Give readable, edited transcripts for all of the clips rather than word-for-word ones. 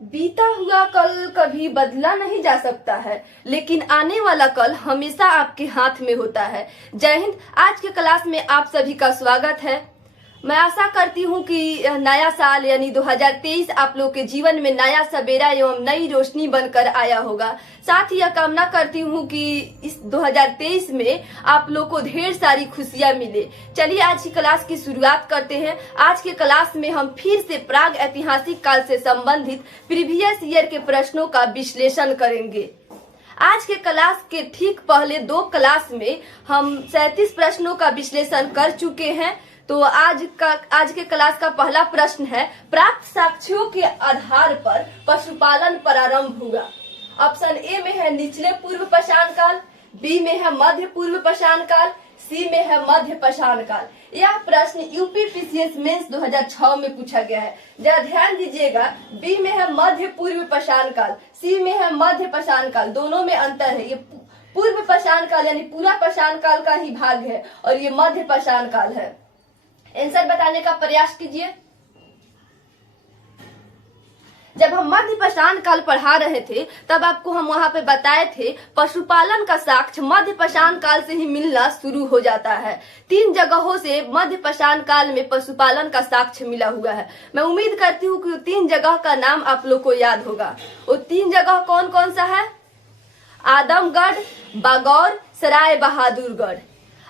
बीता हुआ कल कभी बदला नहीं जा सकता है, लेकिन आने वाला कल हमेशा आपके हाथ में होता है। जय हिंद। आज के क्लास में आप सभी का स्वागत है। मैं आशा करती हूँ कि नया साल यानी 2023 आप लोग के जीवन में नया सवेरा एवं नई रोशनी बनकर आया होगा। साथ ही यह कामना करती हूँ कि इस 2023 में आप लोग को ढेर सारी खुशियां मिले। चलिए आज की क्लास की शुरुआत करते हैं। आज के क्लास में हम फिर से प्राग ऐतिहासिक काल से संबंधित प्रीवियस ईयर के प्रश्नों का विश्लेषण करेंगे। आज के क्लास के ठीक पहले दो क्लास में हम 37 प्रश्नों का विश्लेषण कर चुके हैं। तो आज के क्लास का पहला प्रश्न है, प्राप्त साक्ष्यों के आधार पर पशुपालन प्रारंभ हुआ। ऑप्शन ए में है निचले पूर्व पाषाण काल, बी में है मध्य पूर्व पाषाण काल, सी में है मध्य पाषाण काल। यह प्रश्न यूपी पीसीएस मेंस 2006 में पूछा गया है। जरा ध्यान दीजिएगा, बी में है मध्य पूर्व पाषाण काल, सी में है मध्य पाषाण काल, दोनों में अंतर है। ये पूर्व पाषाण काल यानी पूरा पाषाण काल का ही भाग है और ये मध्य पाषाण काल है। आंसर बताने का प्रयास कीजिए। जब हम मध्य पाषाण काल पढ़ा रहे थे तब आपको हम वहां पे बताए थे पशुपालन का साक्ष्य मध्य पाषाण काल से ही मिलना शुरू हो जाता है। 3 जगहों से मध्य पाषाण काल में पशुपालन का साक्ष्य मिला हुआ है। मैं उम्मीद करती हूँ कि 3 जगह का नाम आप लोग को याद होगा। वो 3 जगह कौन कौन सा है? आदमगढ़, बागौर, सराय बहादुरगढ़।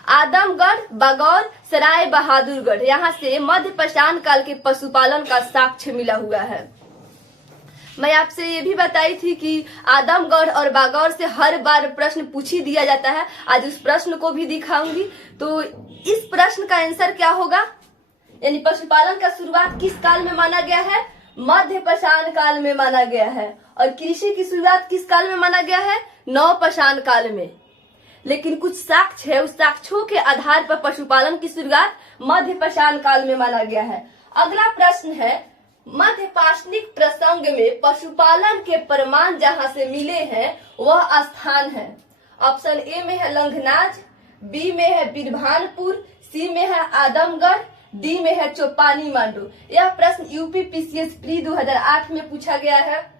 आदमगढ़, बागौर, सराय बहादुरगढ़, यहाँ से मध्य पाषाण काल के पशुपालन का साक्ष्य मिला हुआ है। मैं आपसे ये भी बताई थी कि आदमगढ़ और बागौर से हर बार प्रश्न पूछ ही दिया जाता है। आज उस प्रश्न को भी दिखाऊंगी। तो इस प्रश्न का आंसर क्या होगा? यानी पशुपालन का शुरुआत किस काल में माना गया है? मध्य पाषाण काल में माना गया है। और कृषि की शुरुआत किस काल में माना गया है? नव पाषाण काल में। लेकिन कुछ साक्ष्य है, उस साक्ष्यों के आधार पर पशुपालन की शुरुआत मध्य पाषाण काल में माना गया है। अगला प्रश्न है, मध्य पाषाणिक प्रसंग में पशुपालन के प्रमाण जहां से मिले हैं वह स्थान है। ऑप्शन ए में है लंघनाज, बी में है बिरभानपुर, सी में है आदमगढ़, डी में है चौपानी मांडू। यह प्रश्न यूपी पीसीएस प्री 2008 में पूछा गया है।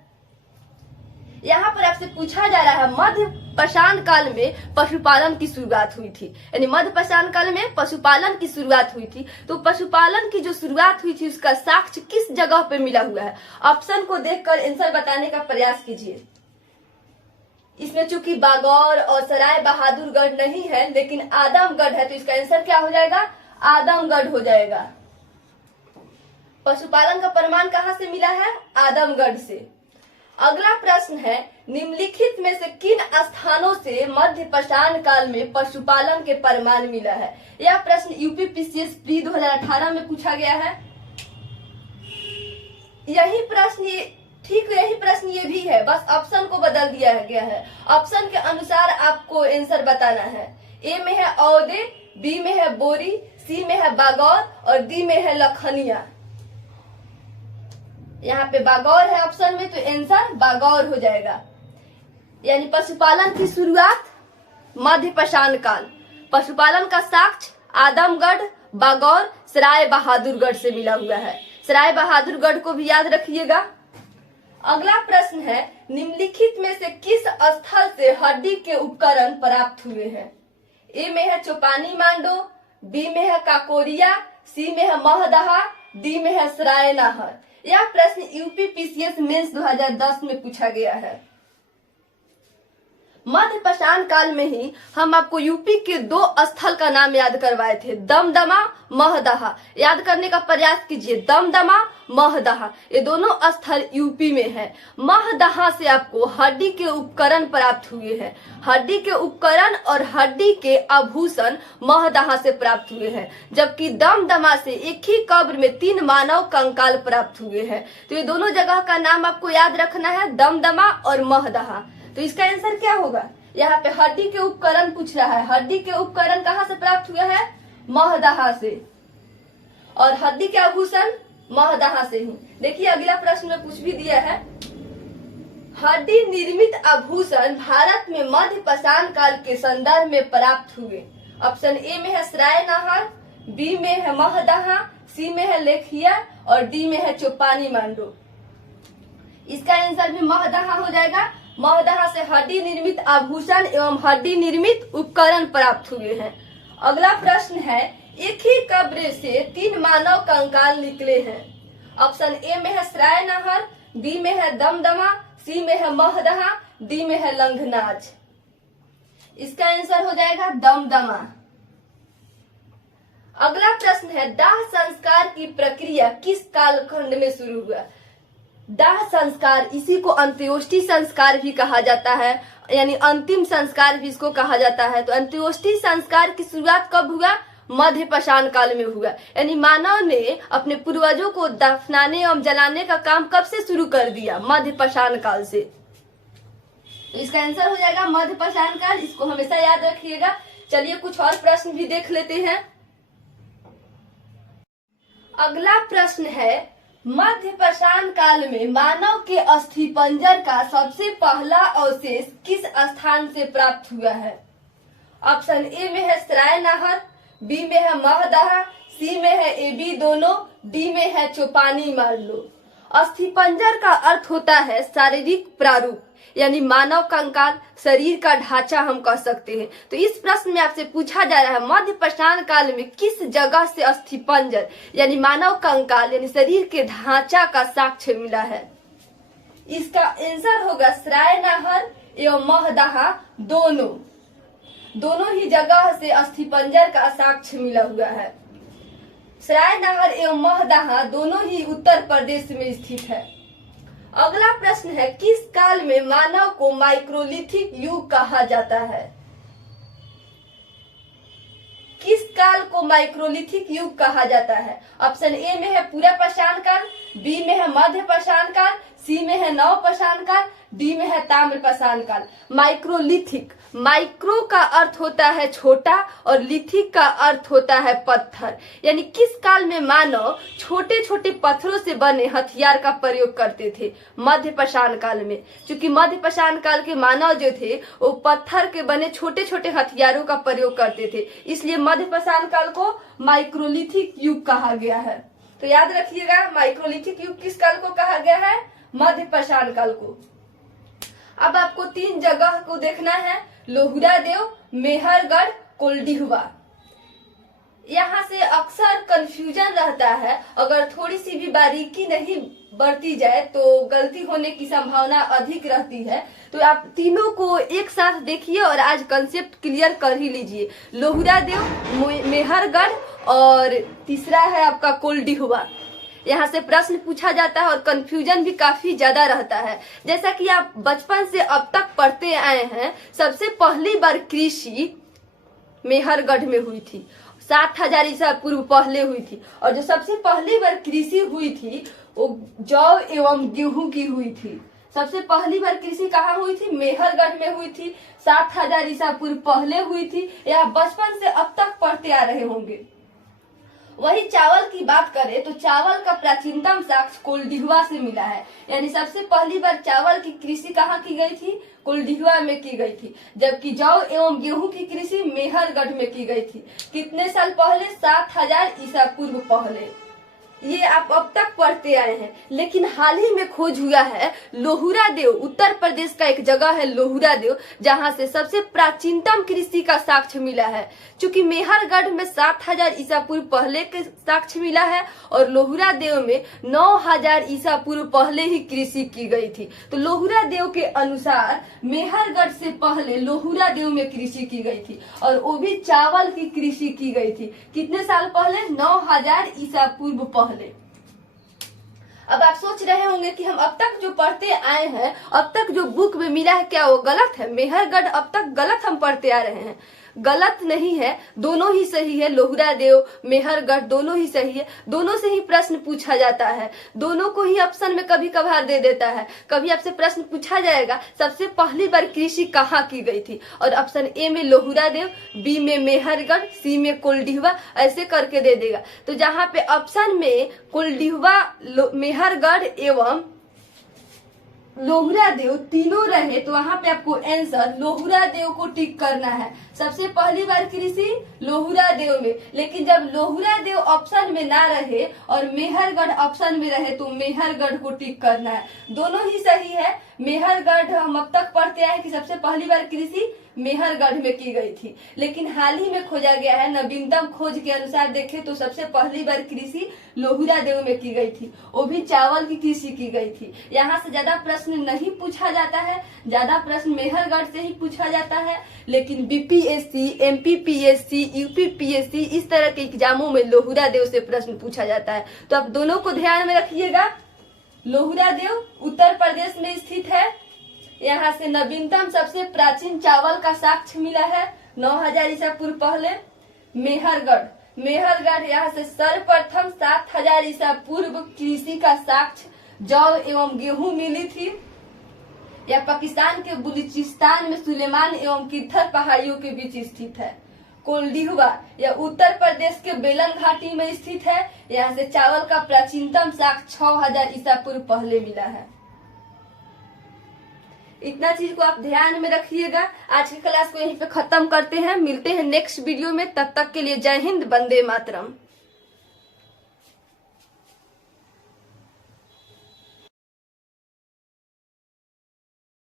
यहाँ पर आपसे पूछा जा रहा है मध्य पाषाण काल में पशुपालन की शुरुआत हुई थी, यानी मध्य पाषाण काल में पशुपालन की शुरुआत हुई थी। तो पशुपालन की जो शुरुआत हुई थी उसका साक्ष्य किस जगह पे मिला हुआ है? ऑप्शन को देखकर आंसर बताने का प्रयास कीजिए। इसमें चूंकि बागौर और सराय बहादुरगढ़ नहीं है लेकिन आदमगढ़ है, तो इसका आंसर क्या हो जाएगा? आदमगढ़ हो जाएगा। पशुपालन का प्रमाण कहाँ से मिला है? आदमगढ़ से। अगला प्रश्न है, निम्नलिखित में से किन स्थानों से मध्य पाषाण काल में पशुपालन के प्रमाण मिला है? यह प्रश्न यूपी पीसीएस प्री 2018 में पूछा गया है। यही प्रश्न ये भी है, बस ऑप्शन को बदल दिया गया है। ऑप्शन के अनुसार आपको आंसर बताना है। ए में है औदे, बी में है बोरी, सी में है बागौर और डी में है लखनिया। यहाँ पे बागौर है ऑप्शन में, तो आंसर बागौर हो जाएगा। यानी पशुपालन की शुरुआत मध्य पाषाण काल, पशुपालन का साक्ष्य आदमगढ़, बागौर, सराय बहादुरगढ़ से मिला हुआ है। सराय बहादुरगढ़ को भी याद रखिएगा। अगला प्रश्न है, निम्नलिखित में से किस स्थल से हड्डी के उपकरण प्राप्त हुए हैं? ए में है चौपानी मांडो, बी में है काकोरिया, सी में है महदहा, डी में है सराय नाहर। यह प्रश्न यूपी पीसीएस मेंस 2010 में पूछा गया है। मध्य पाषाण काल में ही हम आपको यूपी के 2 स्थल का नाम याद करवाए थे, दमदमा, महदहा। याद करने का प्रयास कीजिए, दमदमा, महदहा, ये दोनों स्थल यूपी में है। महदहा से आपको हड्डी के उपकरण प्राप्त हुए हैं। हड्डी के उपकरण और हड्डी के आभूषण महदहा से प्राप्त हुए हैं, जबकि दमदमा से एक ही कब्र में 3 मानव कंकाल प्राप्त हुए हैं। तो ये दोनों जगह का नाम आपको याद रखना है, दमदमा और महदहा। तो इसका आंसर क्या होगा? यहाँ पे हड्डी के उपकरण पूछ रहा है। हड्डी के उपकरण कहाँ से प्राप्त हुआ है? महदहा से। और हड्डी के आभूषण महदहा से ही। देखिए अगला प्रश्न में पूछ भी दिया है, हड्डी निर्मित आभूषण भारत में मध्य पाषाण काल के संदर्भ में प्राप्त हुए। ऑप्शन ए में है सराय नाहर, बी में है महदहा, सी में है लेखिया और डी में है चौपानी मांडो। इसका आंसर भी महदहा हो जाएगा। महदहा से हड्डी निर्मित आभूषण एवं हड्डी निर्मित उपकरण प्राप्त हुए हैं। अगला प्रश्न है, एक ही कब्र से 3 मानव कंकाल निकले हैं। ऑप्शन ए में है सराय नहर, बी में है दमदमा, सी में है महदहा, डी में है लंघनाज। इसका आंसर हो जाएगा दमदमा। अगला प्रश्न है, दाह संस्कार की प्रक्रिया किस कालखंड में शुरू हुआ? दाह संस्कार, इसी को अंत्योष्टि संस्कार भी कहा जाता है, यानी अंतिम संस्कार भी इसको कहा जाता है। तो अंत्योष्टि संस्कार की शुरुआत कब हुआ? मध्य पाषाण काल में हुआ। यानी मानव ने अपने पूर्वजों को दफनाने एवं जलाने का काम कब से शुरू कर दिया? मध्य पाषाण काल से। तो इसका आंसर हो जाएगा मध्य पाषाण काल। इसको हमेशा याद रखिएगा। चलिए कुछ और प्रश्न भी देख लेते हैं। अगला प्रश्न है, मध्य पाषाण काल में मानव के अस्थिपंजर का सबसे पहला अवशेष किस स्थान से प्राप्त हुआ है? ऑप्शन ए में है सराय नहर, बी में है महदहा, सी में है एबी दोनों, डी में है चौपानी मार्लो। अस्थिपंजर का अर्थ होता है शारीरिक प्रारूप, यानी मानव कंकाल, शरीर का ढांचा हम कह सकते हैं। तो इस प्रश्न में आपसे पूछा जा रहा है, मध्य पाषाण काल में किस जगह से अस्थिपंजर यानी मानव कंकाल यानी शरीर के ढांचा का साक्ष्य मिला है? इसका आंसर होगा सराय नहर एवं महदहा दोनों ही जगह से अस्थिपंजर का साक्ष्य मिला हुआ है। सराय नहर एवं महदहा दोनों ही उत्तर प्रदेश में स्थित है। अगला प्रश्न है, किस काल में मानव को माइक्रोलिथिक युग कहा जाता है? किस काल को माइक्रोलिथिक युग कहा जाता है? ऑप्शन ए में है पूरा पाषाण काल, बी में है मध्य पाषाण काल, सी में है नव पाषाण काल, डी में है ताम्र पाषाण काल। माइक्रोलिथिक, माइक्रो का अर्थ होता है छोटा और लिथिक का अर्थ होता है पत्थर। यानी किस काल में मानव छोटे छोटे पत्थरों से बने हथियार का प्रयोग करते थे? मध्य पाषाण काल में। क्योंकि मध्य पाषाण काल के मानव जो थे वो पत्थर के बने छोटे छोटे हथियारों का प्रयोग करते थे, इसलिए मध्य पाषाण काल को माइक्रोलिथिक युग कहा गया है। तो याद रखिएगा, माइक्रोलिथिक युग किस काल को कहा गया है? मध्य पाषाण काल को। अब आपको 3 जगह को देखना है, लोहुरा देव, मेहरगढ़, कोल्डिहुआ। यहाँ से अक्सर कंफ्यूजन रहता है, अगर थोड़ी सी भी बारीकी नहीं बरती जाए तो गलती होने की संभावना अधिक रहती है। तो आप तीनों को एक साथ देखिए और आज कंसेप्ट क्लियर कर ही लीजिए। लोहुरा देव, मेहरगढ़ और तीसरा है आपका कोल्डिहुआ। यहाँ से प्रश्न पूछा जाता है और कंफ्यूजन भी काफी ज्यादा रहता है। जैसा कि आप बचपन से अब तक पढ़ते आए हैं, सबसे पहली बार कृषि मेहरगढ़ में हुई थी, 7000 ईसा पूर्व पहले हुई थी। और जो सबसे पहली बार कृषि हुई थी वो जौ एवं गेहूं की हुई थी। सबसे पहली बार कृषि कहाँ हुई थी? मेहरगढ़ में हुई थी, 7000 ईसा पूर्व पहले हुई थी। यह बचपन से अब तक पढ़ते आ रहे होंगे। वही चावल की बात करें तो चावल का प्राचीनतम साक्ष्य कोल्डिहुआ से मिला है। यानी सबसे पहली बार चावल की कृषि कहाँ की गई थी? कोल्डिहुआ में की गई थी। जबकि जौ एवं गेहूं की कृषि मेहरगढ़ में की गई थी। कितने साल पहले? 7000 ईसा पूर्व पहले। ये आप अब तक पढ़ते आए हैं, लेकिन हाल ही में खोज हुआ है लोहुरा देव, उत्तर प्रदेश का एक जगह है लोहुरा देव, जहां से सबसे प्राचीनतम कृषि का साक्ष्य मिला है। चूंकि मेहरगढ़ में 7000 ईसा पूर्व पहले के साक्ष्य मिला है और लोहुरा देव में 9000 ईसा पूर्व पहले ही कृषि की गई थी। तो लोहुरा देव के अनुसार मेहरगढ़ से पहले लोहुरा देव में कृषि की गई थी और वो भी चावल की कृषि की गई थी। कितने साल पहले? 9000 ईसा पूर्व पहले। अब आप सोच रहे होंगे कि हम अब तक जो पढ़ते आए हैं, अब तक जो बुक में मिला है, क्या वो गलत है? मेहरगढ़ अब तक गलत हम पढ़ते आ रहे हैं। गलत नहीं है, दोनों ही सही है। लोहुरा देव, मेहरगढ़ दोनों ही सही है। दोनों से ही प्रश्न पूछा जाता है, दोनों को ही ऑप्शन में कभी कभार दे देता है। कभी आपसे प्रश्न पूछा जाएगा सबसे पहली बार कृषि कहाँ की गई थी, और ऑप्शन ए में लोहुरा देव, बी में मेहरगढ़, सी में कोल्डिहुआ, ऐसे करके दे देगा। तो जहाँ पे ऑप्शन में कोल्डिहुआ, मेहरगढ़ एवं लोहुरा देव तीनों रहे तो वहां पे आपको आंसर लोहुरा देव को टिक करना है। सबसे पहली बार कृषि लोहुरा देव में, लेकिन जब लोहुरा देव ऑप्शन में ना रहे और मेहरगढ़ ऑप्शन में रहे तो मेहरगढ़ को टिक करना है। दोनों ही सही है। मेहरगढ़ हम अब तक पढ़ते आए कि सबसे पहली बार कृषि मेहरगढ़ में की गई थी, लेकिन हाल ही में खोजा गया है, नवीनतम खोज के अनुसार देखें तो सबसे पहली बार कृषि लोहुरा देव में की गई थी, वो भी चावल की कृषि की गई थी। यहाँ से ज्यादा प्रश्न नहीं पूछा जाता है, ज्यादा प्रश्न मेहरगढ़ से ही पूछा जाता है, लेकिन बीपीएससी, एमपीपीएससी, यूपीपीएससी इस तरह के एग्जामों में लोहुरा देव से प्रश्न पूछा जाता है। तो आप दोनों को ध्यान में रखिएगा। लोहुरा देव उत्तर प्रदेश में स्थित है। यहाँ से नवीनतम सबसे प्राचीन चावल का साक्ष्य मिला है 9000 ईसा पूर्व पहले। मेहरगढ़ यहाँ से सर्वप्रथम 7000 ईसा पूर्व कृषि का साक्ष्य जौ एवं गेहूं मिली थी। यह पाकिस्तान के बलूचिस्तान में सुलेमान एवं किरथर पहाड़ियों के बीच स्थित है। कोल्डिहुआ यह उत्तर प्रदेश के बेलन घाटी में स्थित है। यहाँ से चावल का प्राचीनतम साक्ष्य 6000 ईसा पूर्व पहले मिला है। इतना चीज को आप ध्यान में रखिएगा। आज की क्लास को यहीं पे खत्म करते हैं, मिलते हैं नेक्स्ट वीडियो में। तब तक के लिए जय हिंद, वंदे मातरम।